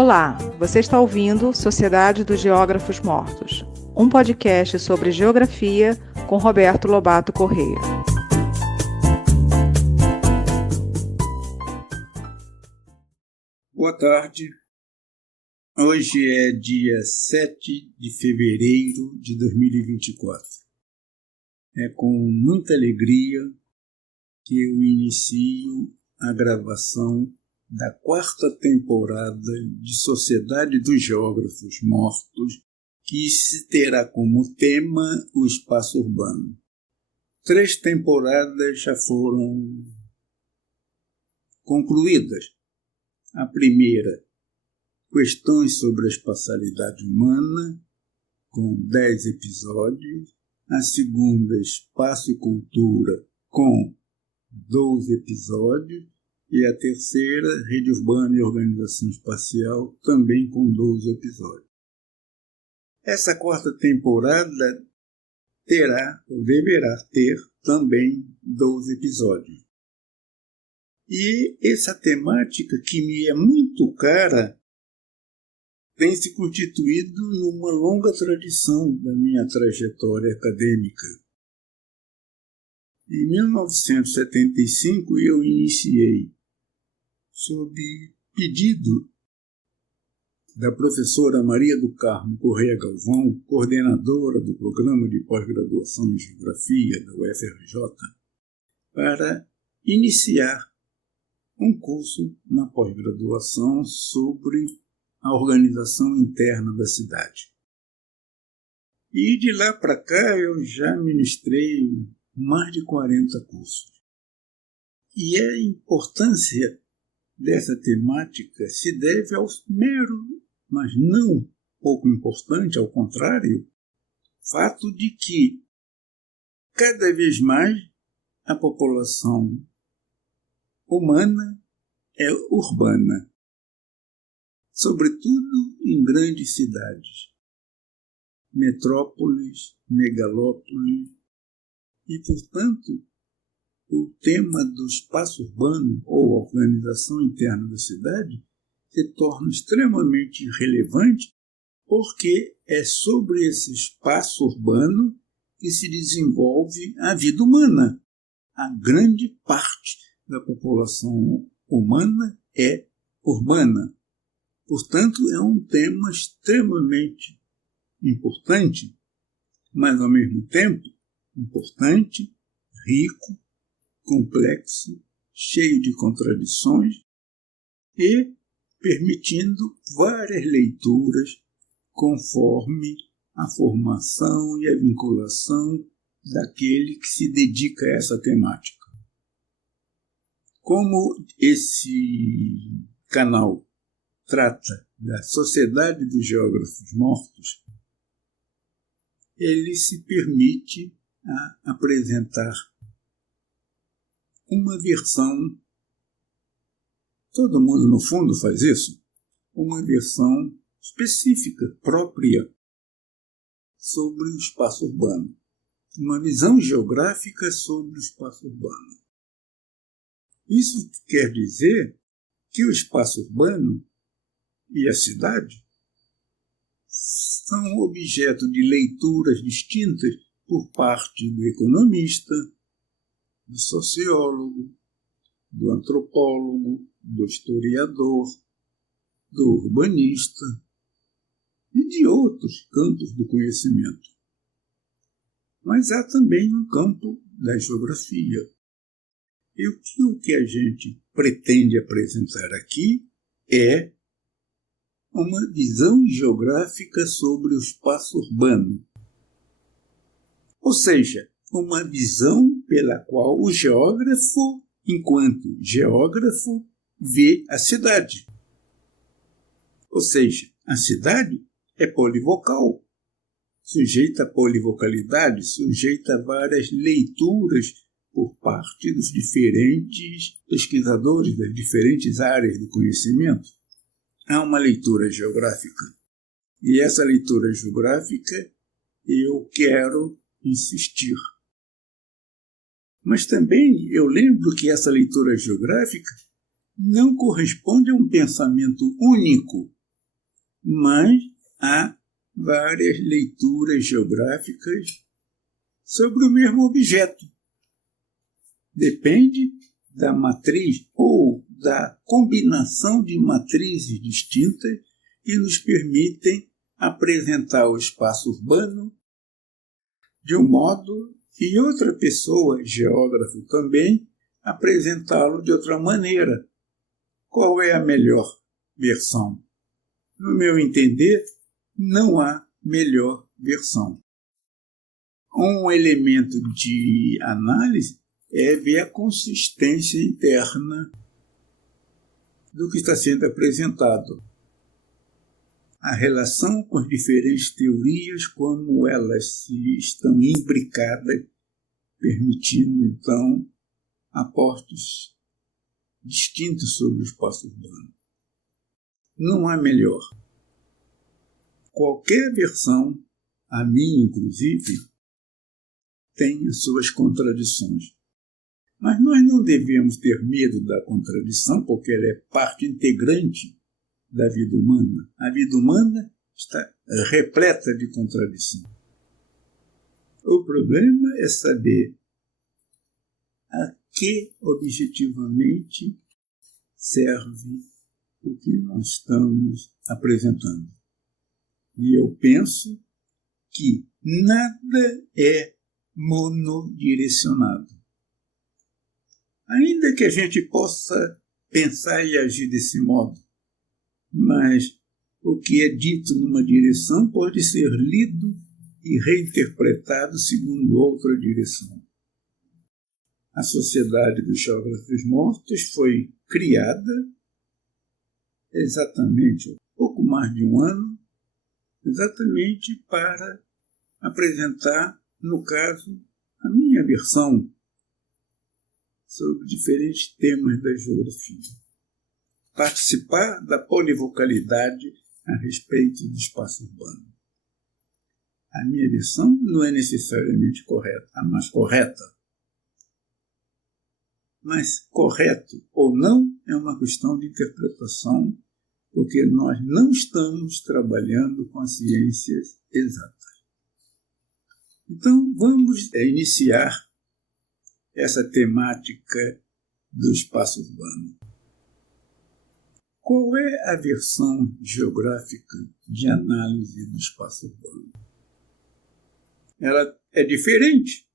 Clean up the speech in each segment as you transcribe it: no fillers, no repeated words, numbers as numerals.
Olá, você está ouvindo Sociedade dos Geógrafos Mortos, um podcast sobre geografia com Roberto Lobato Corrêa. Boa tarde. Hoje é dia 7 de fevereiro de 2024. É com muita alegria que eu inicio a gravação da 4ª temporada de Sociedade dos Geógrafos Mortos, que se terá como tema o espaço urbano. 3 temporadas já foram concluídas. A primeira, Questões sobre a Espacialidade Humana, com 10 episódios. A segunda, Espaço e Cultura, com 12 episódios. E a terceira, Rede Urbana e Organização Espacial, também com 12 episódios. Essa 4ª temporada terá, ou deverá ter, também 12 episódios. E essa temática, que me é muito cara, tem se constituído numa longa tradição da minha trajetória acadêmica. Em 1975, eu iniciei, sob pedido da professora Maria do Carmo Corrêa Galvão, coordenadora do Programa de Pós-Graduação em Geografia da UFRJ, para iniciar um curso na pós-graduação sobre a organização interna da cidade. E de lá para cá eu já ministrei mais de 40 cursos. E a importância dessa temática se deve ao mero, mas não pouco importante, ao contrário, fato de que cada vez mais a população humana é urbana, sobretudo em grandes cidades, metrópoles, megalópolis, e, portanto, o tema do espaço urbano ou organização interna da cidade se torna extremamente relevante, porque é sobre esse espaço urbano que se desenvolve a vida humana. A grande parte da população humana é urbana. Portanto, é um tema extremamente importante, mas, ao mesmo tempo, importante, rico, complexo, cheio de contradições e permitindo várias leituras conforme a formação e a vinculação daquele que se dedica a essa temática. Como esse canal trata da Sociedade dos Geógrafos Mortos, ele se permite a apresentar uma versão, todo mundo no fundo faz isso, uma versão específica, própria, sobre o espaço urbano. Uma visão geográfica sobre o espaço urbano. Isso quer dizer que o espaço urbano e a cidade são objeto de leituras distintas por parte do economista, do sociólogo, do antropólogo, do historiador, do urbanista e de outros campos do conhecimento. Mas há também um campo da geografia. E o que a gente pretende apresentar aqui é uma visão geográfica sobre o espaço urbano. Ou seja, uma visão pela qual o geógrafo, enquanto geógrafo, vê a cidade. Ou seja, a cidade é polivocal, sujeita a polivocalidade, sujeita a várias leituras por parte dos diferentes pesquisadores das diferentes áreas do conhecimento. Há uma leitura geográfica. E essa leitura geográfica eu quero insistir. Mas também eu lembro que essa leitura geográfica não corresponde a um pensamento único mas há várias leituras geográficas sobre o mesmo objeto. Depende da matriz ou da combinação de matrizes distintas que nos permitem apresentar o espaço urbano de um modo e outra pessoa, geógrafo também, apresentá-lo de outra maneira. Qual é a melhor versão? No meu entender, não há melhor versão. Um elemento de análise é ver a consistência interna do que está sendo apresentado. A relação com as diferentes teorias, como elas estão imbricadas, permitindo, então, aportes distintos sobre o espaço urbano. Não há melhor. Qualquer versão, a minha inclusive, tem as suas contradições. Mas nós não devemos ter medo da contradição, porque ela é parte integrante da vida humana. A vida humana está repleta de contradição. O problema é saber a que objetivamente serve o que nós estamos apresentando. E eu penso que nada é monodirecionado. Ainda que a gente possa pensar e agir desse modo, mas o que é dito numa direção pode ser lido e reinterpretado segundo outra direção. A Sociedade dos Geógrafos Mortos foi criada exatamente pouco mais de um ano, exatamente para apresentar, no caso, a minha versão sobre diferentes temas da geografia. Participar da polivocalidade a respeito do espaço urbano. A minha versão não é necessariamente correta, a mais correta. Mas correto ou não é uma questão de interpretação, porque nós não estamos trabalhando com as ciências exatas. Então, vamos iniciar essa temática do espaço urbano. Qual é a versão geográfica de análise do espaço urbano? Ela é diferente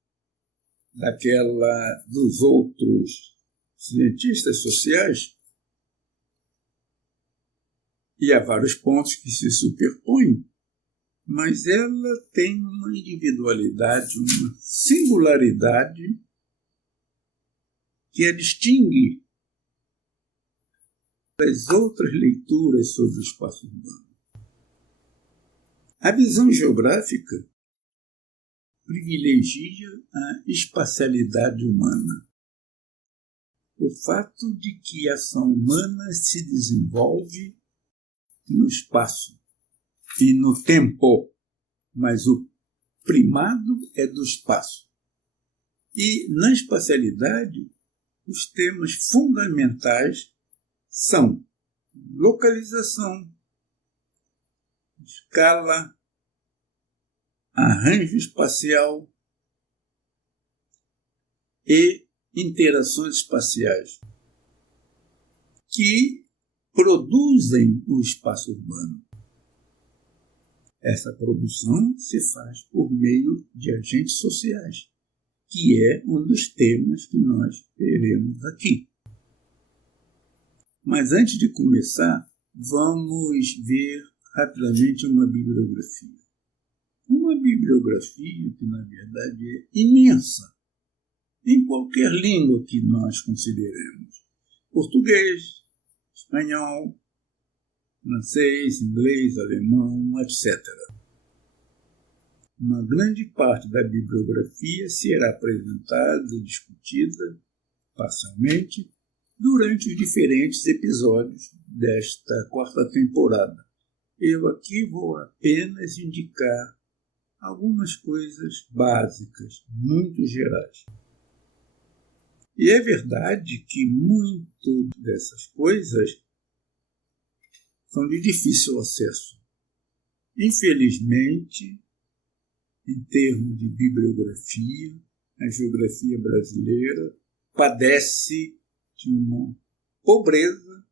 daquela dos outros cientistas sociais, e há vários pontos que se superpõem, mas ela tem uma individualidade, uma singularidade que a distingue das outras leituras sobre o espaço urbano. A visão geográfica privilegia a espacialidade humana. O fato de que a ação humana se desenvolve no espaço e no tempo, mas o primado é do espaço. E na espacialidade, os temas fundamentais são localização, escala, arranjo espacial e interações espaciais, que produzem o espaço urbano. Essa produção se faz por meio de agentes sociais, que é um dos temas que nós veremos aqui. Mas antes de começar, vamos ver rapidamente uma bibliografia. Uma bibliografia que, na verdade, é imensa, em qualquer língua que nós consideremos. Português, espanhol, francês, inglês, alemão, etc. Uma grande parte da bibliografia será apresentada e discutida parcialmente durante os diferentes episódios desta quarta temporada. Eu aqui vou apenas indicar algumas coisas básicas, muito gerais. E é verdade que muito dessas coisas são de difícil acesso. Infelizmente, em termos de bibliografia, a geografia brasileira padece de uma pobreza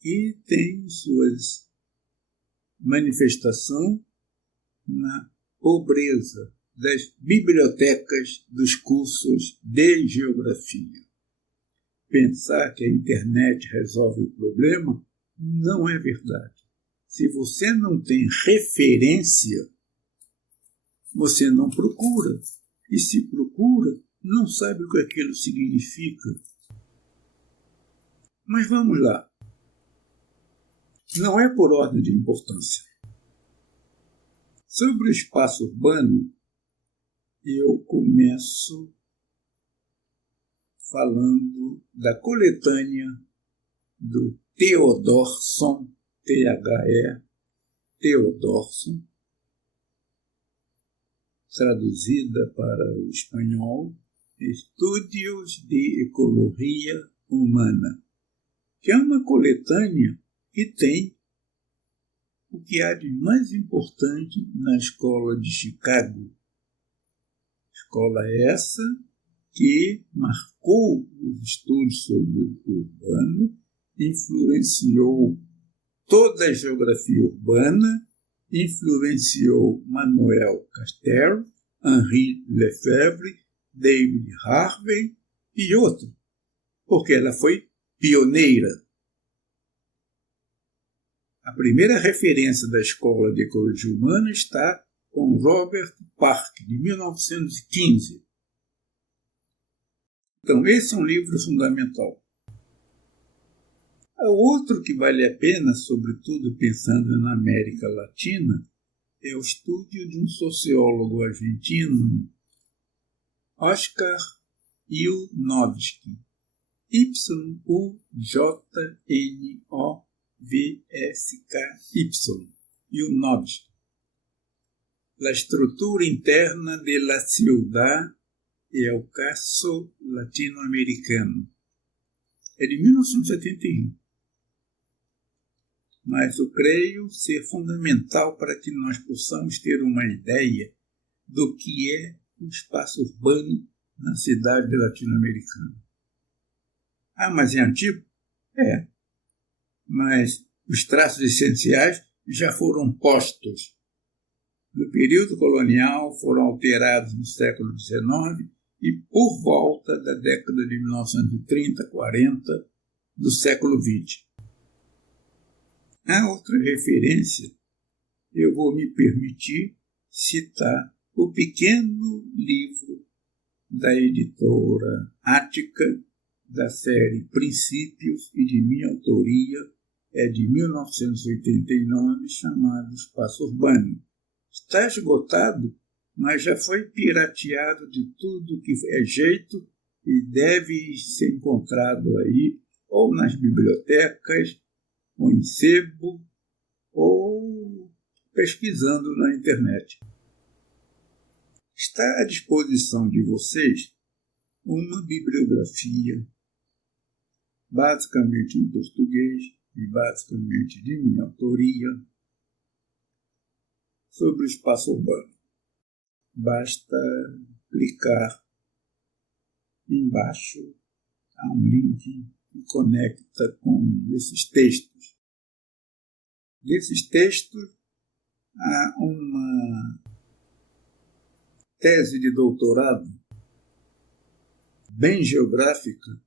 que tem suas manifestações na pobreza das bibliotecas dos cursos de geografia. Pensar que a internet resolve o problema não é verdade. Se você não tem referência, você não procura. E se procura, não sabe o que aquilo significa. Mas vamos lá. Não é por ordem de importância. Sobre o espaço urbano, eu começo falando da coletânea do Theodorsson, T-H-E, Theodorsson, traduzida para o espanhol, Estudios de Ecologia Humana, que é uma coletânea que tem o que há de mais importante na escola de Chicago. Escola essa que marcou os estudos sobre o urbano, influenciou toda a geografia urbana, influenciou Manuel Castells, Henri Lefebvre, David Harvey e outros, porque ela foi pioneira. A primeira referência da Escola de Ecologia Humana está com Robert Park, de 1915. Então, esse é um livro fundamental. O outro que vale a pena, sobretudo pensando na América Latina, é o estudo de um sociólogo argentino, Oscar Ujnovski, Y-U-J-N-O-V-S-K-Y, Ujnovski. La estrutura interna de la ciudad y el caso latino-americano. É de 1971. Mas eu creio ser fundamental para que nós possamos ter uma ideia do que é o espaço urbano na cidade latino-americana. Ah, mas é antigo? É. Mas os traços essenciais já foram postos. No período colonial foram alterados no século XIX e por volta da década de 1930, 40 do século XX. A outra referência, eu vou me permitir citar o pequeno livro da editora Ática, da série Princípios e de minha autoria, é de 1989, chamado Espaço Urbano. Está esgotado, mas já foi pirateado de tudo que é jeito e deve ser encontrado aí, ou nas bibliotecas, ou em sebo, ou pesquisando na internet. Está à disposição de vocês uma bibliografia, basicamente em português e basicamente de minha autoria, sobre o espaço urbano. Basta clicar embaixo, há um link que conecta com esses textos. Desses textos, há uma tese de doutorado bem geográfica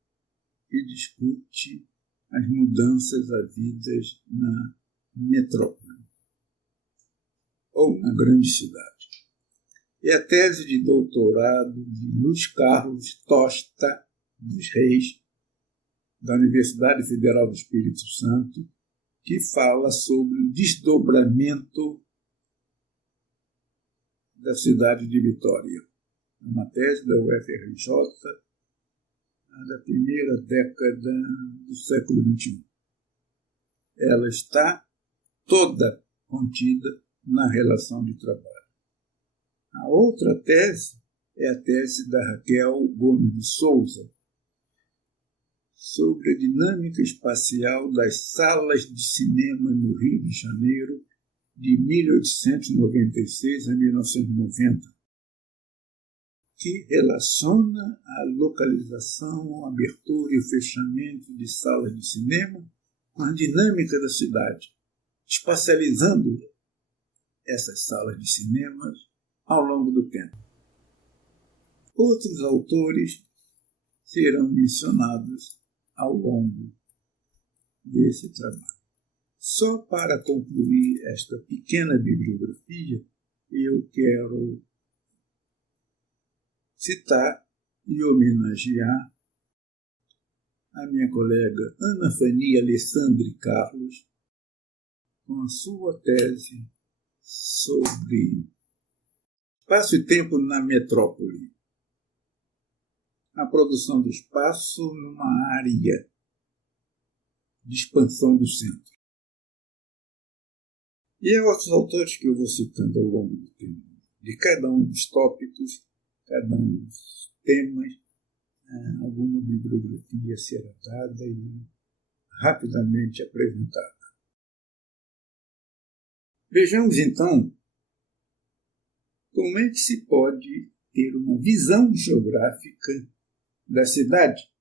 que discute as mudanças havidas na metrópole ou na grande cidade. E a tese de doutorado de Luiz Carlos Tosta dos Reis, da Universidade Federal do Espírito Santo, que fala sobre o desdobramento da cidade de Vitória. É uma tese da UFRJ da primeira década do século XXI. Ela está toda contida na relação de trabalho. A outra tese é a tese da Raquel Gomes de Souza, sobre a dinâmica espacial das salas de cinema no Rio de Janeiro de 1896 a 1990, que relaciona a localização, a abertura e o fechamento de salas de cinema com a dinâmica da cidade, espacializando essas salas de cinema ao longo do tempo. Outros autores serão mencionados ao longo desse trabalho. Só para concluir esta pequena bibliografia, eu quero citar e homenagear a minha colega Ana Fania Alessandri Carlos, com a sua tese sobre espaço e tempo na metrópole. A produção do espaço numa área de expansão do centro. E há outros autores que eu vou citando ao longo do tempo, de cada um dos tópicos, cada um dos temas, alguma bibliografia será dada e rapidamente apresentada. Vejamos então como é que se pode ter uma visão geográfica da cidade,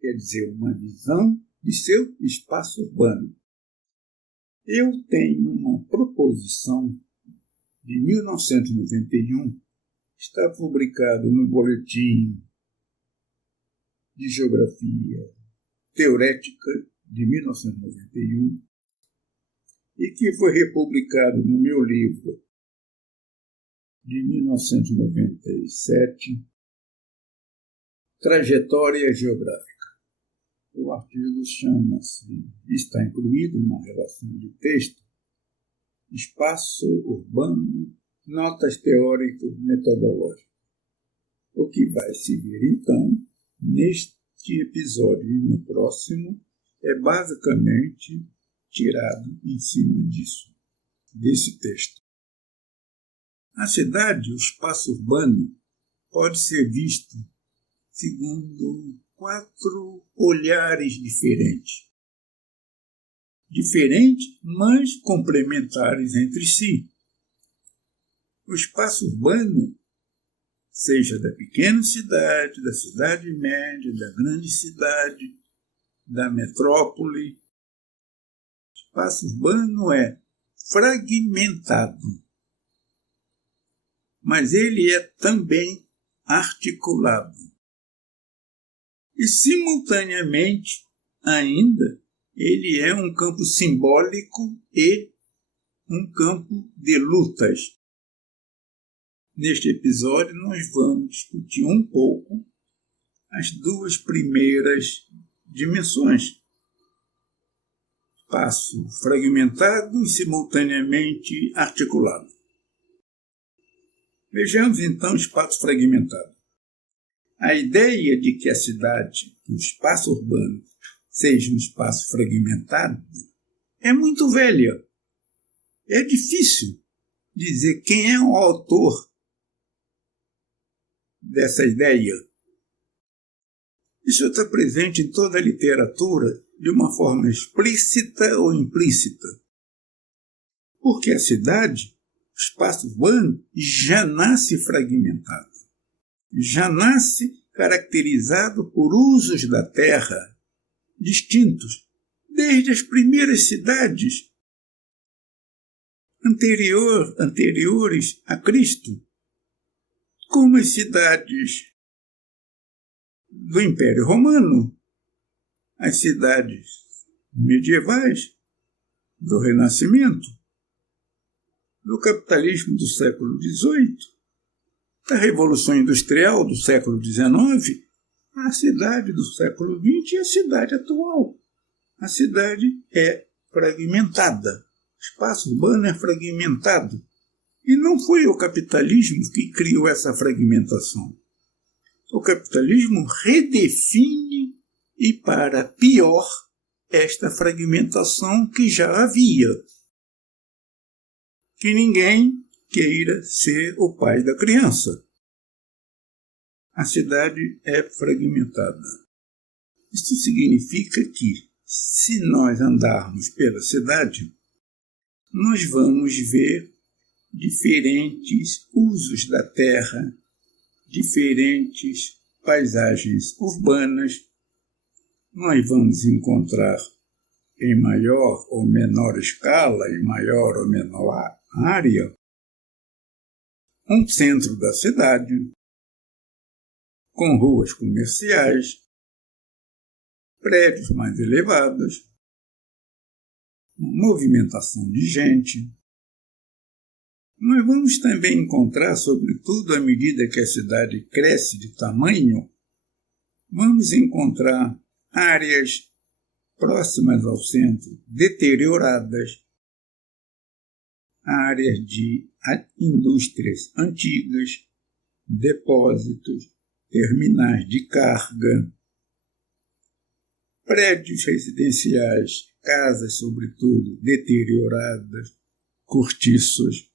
quer dizer, uma visão de seu espaço urbano. Eu tenho uma proposição de 1991, está publicado no Boletim de Geografia Teorética de 1991 e que foi republicado no meu livro de 1997, Trajetória Geográfica. O artigo está incluído na relação de texto, Espaço Urbano, Notas Teóricas Metodológicas. O que vai se ver, então, neste episódio e no próximo, é basicamente tirado em cima desse texto. A cidade, o espaço urbano, pode ser visto segundo 4 olhares diferentes. Diferentes, mas complementares entre si. O espaço urbano, seja da pequena cidade, da cidade média, da grande cidade, da metrópole, o espaço urbano é fragmentado, mas ele é também articulado. E, simultaneamente, ainda, ele é um campo simbólico e um campo de lutas. Neste episódio, nós vamos discutir um pouco as 2 primeiras dimensões. Espaço fragmentado e simultaneamente articulado. Vejamos então o espaço fragmentado. A ideia de que a cidade, o espaço urbano, seja um espaço fragmentado é muito velha. É difícil dizer quem é o autor dessa ideia. Isso está presente em toda a literatura de uma forma explícita ou implícita. Porque a cidade, o espaço urbano, já nasce fragmentado. Já nasce caracterizado por usos da terra distintos, desde as primeiras cidades anteriores a Cristo, como as cidades do Império Romano, as cidades medievais, do Renascimento, do capitalismo do século XVIII, da Revolução Industrial do século XIX, a cidade do século XX e a cidade atual. A cidade é fragmentada. O espaço urbano é fragmentado. E não foi o capitalismo que criou essa fragmentação. O capitalismo redefine e, para pior, esta fragmentação que já havia. Que ninguém queira ser o pai da criança. A cidade é fragmentada. Isso significa que, se nós andarmos pela cidade, nós vamos ver diferentes usos da terra, diferentes paisagens urbanas. Nós vamos encontrar em maior ou menor escala, em maior ou menor área, um centro da cidade, com ruas comerciais, prédios mais elevados, movimentação de gente. Nós vamos também encontrar, sobretudo à medida que a cidade cresce de tamanho, vamos encontrar áreas próximas ao centro deterioradas, áreas de indústrias antigas, depósitos, terminais de carga, prédios residenciais, casas, sobretudo, deterioradas, cortiços,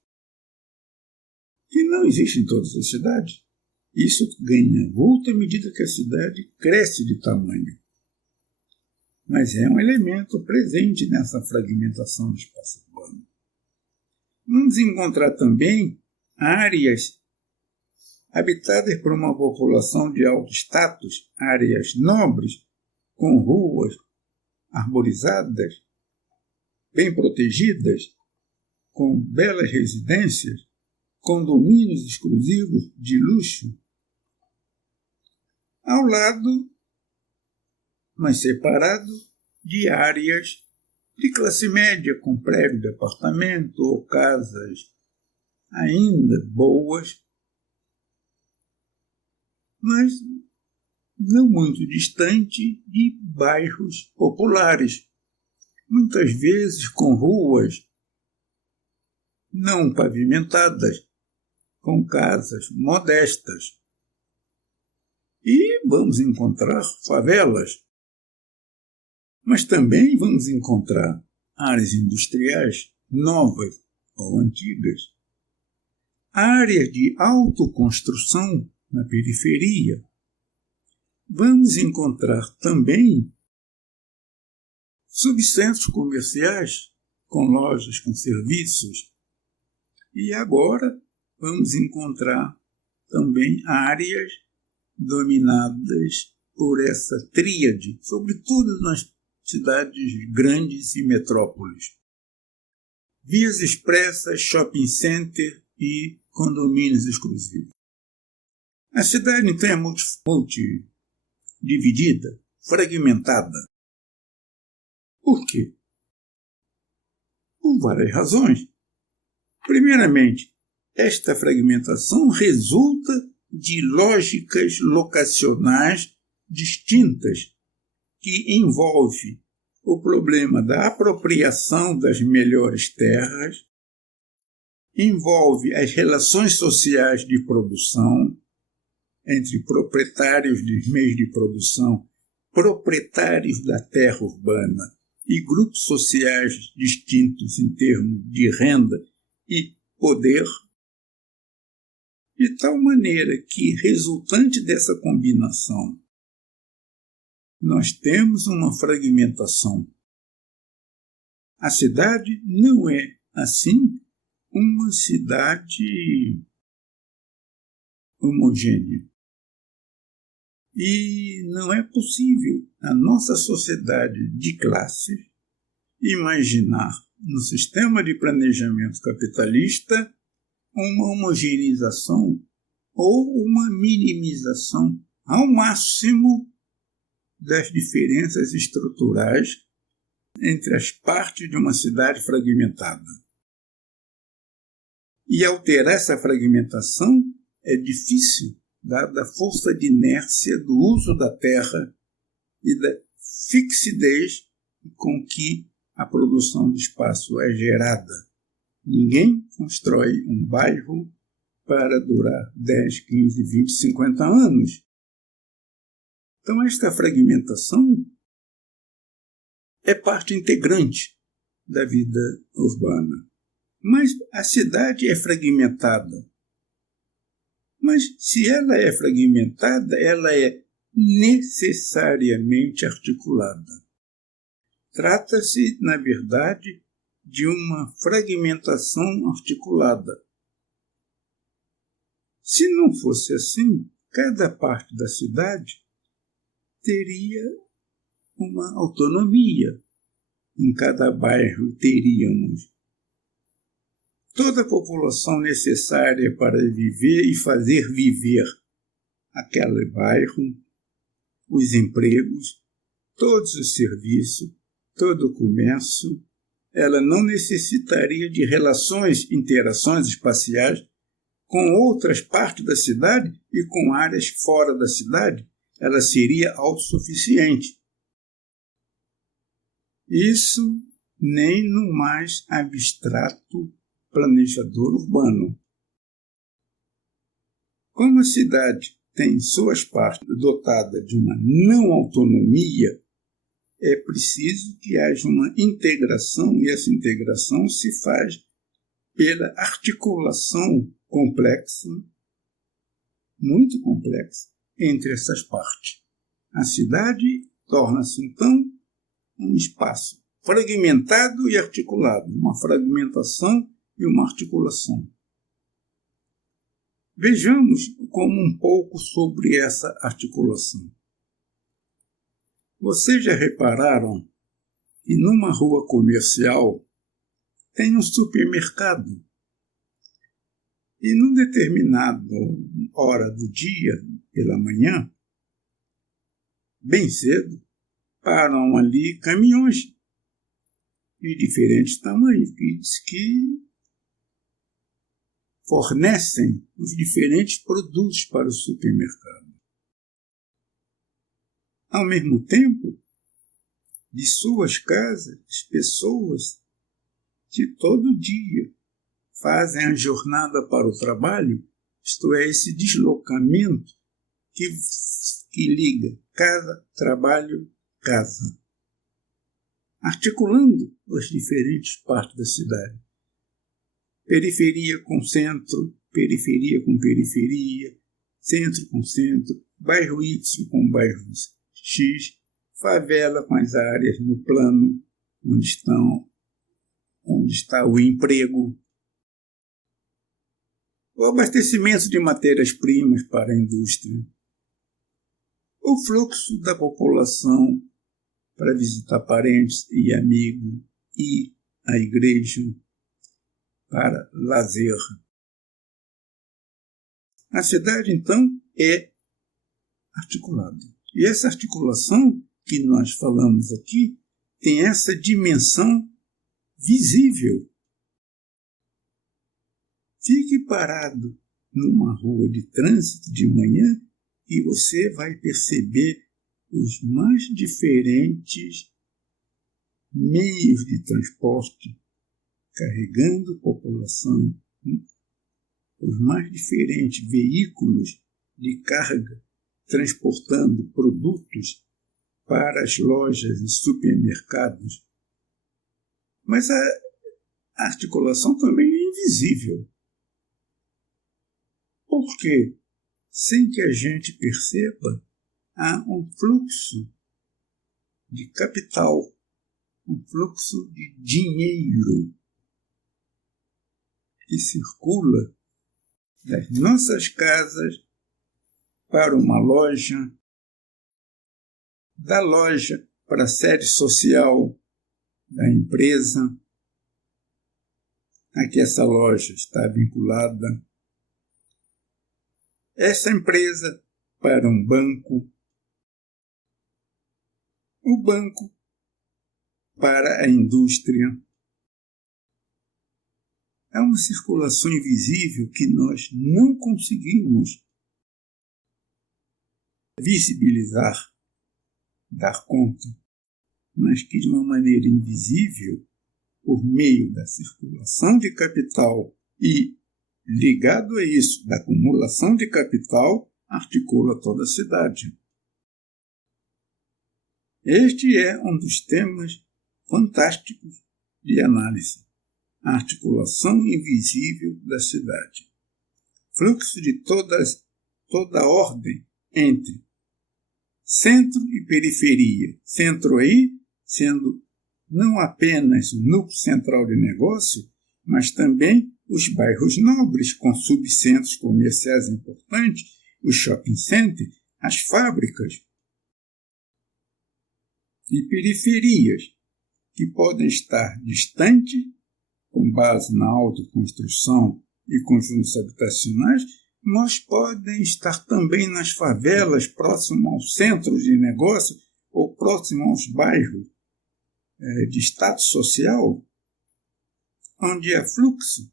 que não existem em todas as cidades. Isso ganha vulto à medida que a cidade cresce de tamanho. Mas é um elemento presente nessa fragmentação do espaço urbano. Vamos encontrar também áreas habitadas por uma população de alto status, áreas nobres, com ruas arborizadas, bem protegidas, com belas residências, condomínios exclusivos de luxo. Ao lado, mas separado, de áreas de classe média, com prédio de apartamento ou casas ainda boas, mas não muito distante de bairros populares, muitas vezes com ruas não pavimentadas, com casas modestas. E vamos encontrar favelas, mas também vamos encontrar áreas industriais novas ou antigas, áreas de autoconstrução na periferia. Vamos encontrar também subcentros comerciais com lojas, com serviços. E agora vamos encontrar também áreas dominadas por essa tríade, sobretudo nas cidades grandes e metrópoles. Vias expressas, shopping center e condomínios exclusivos. A cidade, então, é multidividida, fragmentada. Por quê? Por várias razões. Primeiramente, esta fragmentação resulta de lógicas locacionais distintas, que envolve o problema da apropriação das melhores terras, envolve as relações sociais de produção entre proprietários dos meios de produção, proprietários da terra urbana e grupos sociais distintos em termos de renda e poder, de tal maneira que, resultante dessa combinação, nós temos uma fragmentação. A cidade não é, assim, uma cidade homogênea. E não é possível a nossa sociedade de classes imaginar no sistema de planejamento capitalista uma homogeneização ou uma minimização ao máximo das diferenças estruturais entre as partes de uma cidade fragmentada. E alterar essa fragmentação é difícil, dada a força de inércia do uso da terra e da fixidez com que a produção do espaço é gerada. Ninguém constrói um bairro para durar 10, 15, 20, 50 anos. Então, esta fragmentação é parte integrante da vida urbana. Mas a cidade é fragmentada. Mas se ela é fragmentada, ela é necessariamente articulada. Trata-se, na verdade, de uma fragmentação articulada. Se não fosse assim, cada parte da cidade teria uma autonomia. Em cada bairro teríamos toda a população necessária para viver e fazer viver aquele bairro, os empregos, todos os serviços, todo o comércio. Ela não necessitaria de interações espaciais com outras partes da cidade e com áreas fora da cidade. Ela seria autossuficiente. Isso nem no mais abstrato planejador urbano. Como a cidade tem suas partes dotadas de uma não autonomia, é preciso que haja uma integração, e essa integração se faz pela articulação complexa, muito complexa, entre essas partes. A cidade torna-se, então, um espaço fragmentado e articulado, uma fragmentação e uma articulação. Vejamos como um pouco sobre essa articulação. Vocês já repararam que numa rua comercial tem um supermercado e num determinado hora do dia, pela manhã, bem cedo, param ali caminhões de diferentes tamanhos que fornecem os diferentes produtos para o supermercado. Ao mesmo tempo, de suas casas, as pessoas que todo dia fazem a jornada para o trabalho, isto é, esse deslocamento que liga casa, trabalho, casa, articulando as diferentes partes da cidade. Periferia com centro, periferia com periferia, centro com centro, bairro Y com bairro X, favela com as áreas no plano onde está o emprego, o abastecimento de matérias-primas para a indústria, o fluxo da população para visitar parentes e amigos e a igreja para lazer. A cidade, então, é articulada. E essa articulação que nós falamos aqui tem essa dimensão visível. Fique parado numa rua de trânsito de manhã e você vai perceber os mais diferentes meios de transporte carregando população, os mais diferentes veículos de carga transportando produtos para as lojas e supermercados. Mas a articulação também é invisível. Porque, sem que a gente perceba, há um fluxo de capital, um fluxo de dinheiro que circula das nossas casas para uma loja, da loja para a sede social da empresa a que essa loja está vinculada, essa empresa para um banco, o banco para a indústria. É uma circulação invisível que nós não conseguimos visibilizar, dar conta, mas que de uma maneira invisível, por meio da circulação de capital e, ligado a isso, da acumulação de capital, articula toda a cidade. Este é um dos temas fantásticos de análise, a articulação invisível da cidade. Fluxo de toda a ordem entre centro e periferia. Centro aí sendo não apenas o núcleo central de negócio, mas também os bairros nobres com subcentros comerciais importantes, os shopping centers, as fábricas. E periferias, que podem estar distantes, com base na autoconstrução e conjuntos habitacionais, mas podem estar também nas favelas, próximo aos centros de negócio ou próximo aos bairros de status social, onde há fluxo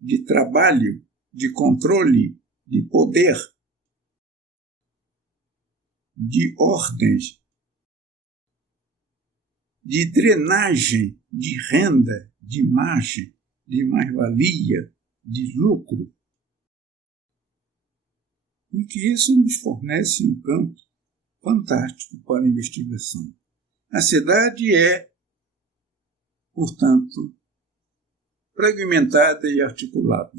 de trabalho, de controle, de poder, de ordens, de drenagem de renda, de margem, de mais-valia, de lucro. E que isso nos fornece um campo fantástico para a investigação. A cidade é, portanto, fragmentada e articulada.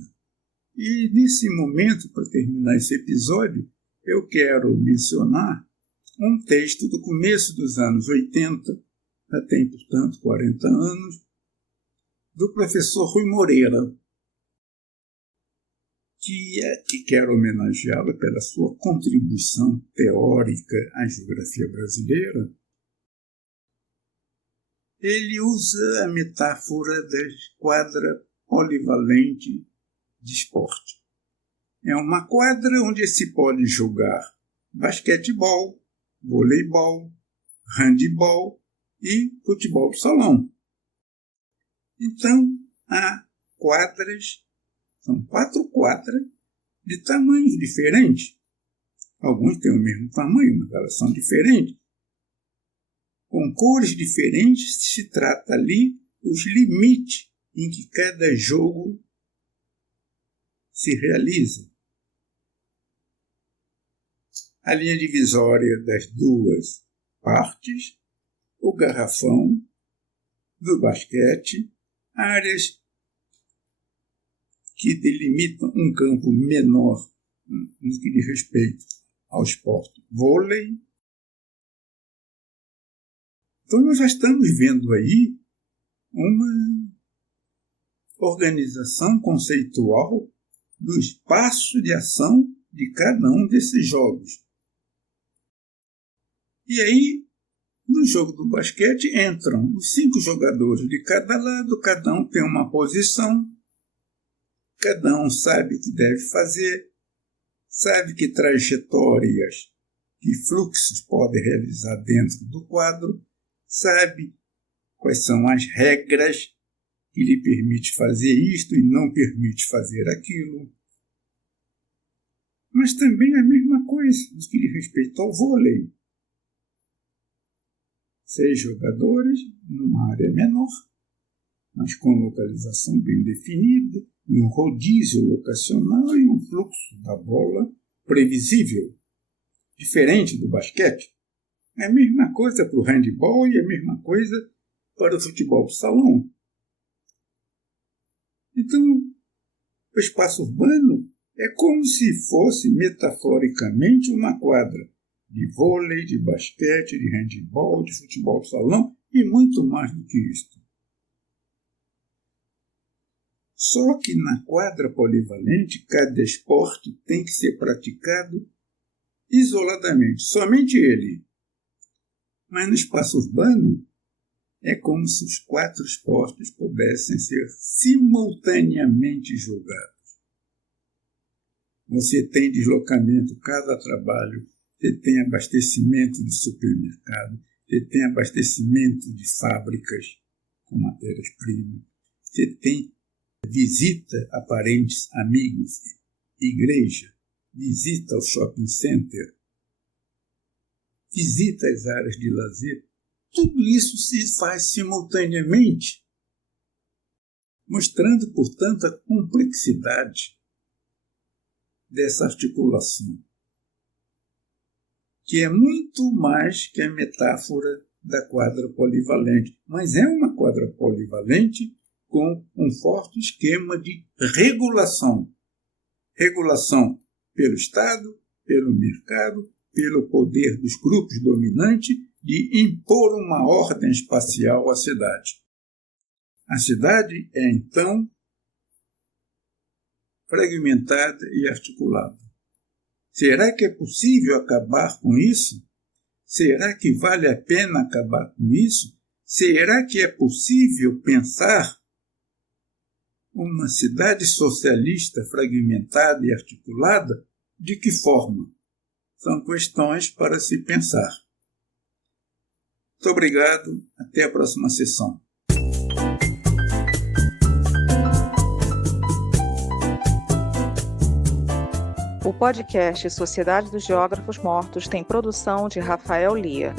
E nesse momento, para terminar esse episódio, eu quero mencionar um texto do começo dos anos 80, já tem, portanto, 40 anos, do professor Rui Moreira, que quero homenageá-lo pela sua contribuição teórica à geografia brasileira. Ele usa a metáfora da quadra polivalente de esporte. É uma quadra onde se pode jogar basquetebol, voleibol, handebol e futebol de salão. Então, há quadras, são 4 quadras de tamanhos diferentes. Alguns têm o mesmo tamanho, mas elas são diferentes. Com cores diferentes, se trata ali os limites em que cada jogo se realiza. A linha divisória das duas partes, o garrafão do basquete, áreas que delimitam um campo menor no que diz respeito ao esporte vôlei. Então, nós já estamos vendo aí uma organização conceitual do espaço de ação de cada um desses jogos. E aí, no jogo do basquete, entram os 5 jogadores de cada lado, cada um tem uma posição, cada um sabe o que deve fazer, sabe que trajetórias, que fluxos pode realizar dentro do quadro, sabe quais são as regras que lhe permite fazer isto e não permite fazer aquilo. Mas também a mesma coisa no que diz respeito ao vôlei. 6 jogadores numa área menor, mas com localização bem definida, e um rodízio locacional e um fluxo da bola previsível, diferente do basquete. É a mesma coisa para o handebol e a mesma coisa para o futebol de salão. Então, o espaço urbano é como se fosse, metaforicamente, uma quadra de vôlei, de basquete, de handebol, de futebol de salão e muito mais do que isto. Só que na quadra polivalente, cada esporte tem que ser praticado isoladamente, somente ele. Mas no espaço urbano, é como se os 4 esportes pudessem ser simultaneamente jogados. Você tem deslocamento, casa a trabalho, você tem abastecimento de supermercado, você tem abastecimento de fábricas com matérias-primas, você tem visita a parentes, amigos, igreja, visita ao shopping center, visita às áreas de lazer. Tudo isso se faz simultaneamente, mostrando, portanto, a complexidade dessa articulação, que é muito mais que a metáfora da quadra polivalente, mas é uma quadra polivalente com um forte esquema de regulação. Regulação pelo Estado, pelo mercado, pelo poder dos grupos dominantes de impor uma ordem espacial à cidade. A cidade é, então, fragmentada e articulada. Será que é possível acabar com isso? Será que vale a pena acabar com isso? Será que é possível pensar uma cidade socialista fragmentada e articulada? De que forma? São questões para se pensar. Muito obrigado. Até a próxima sessão. O podcast Sociedade dos Geógrafos Mortos tem produção de Rafael Lia.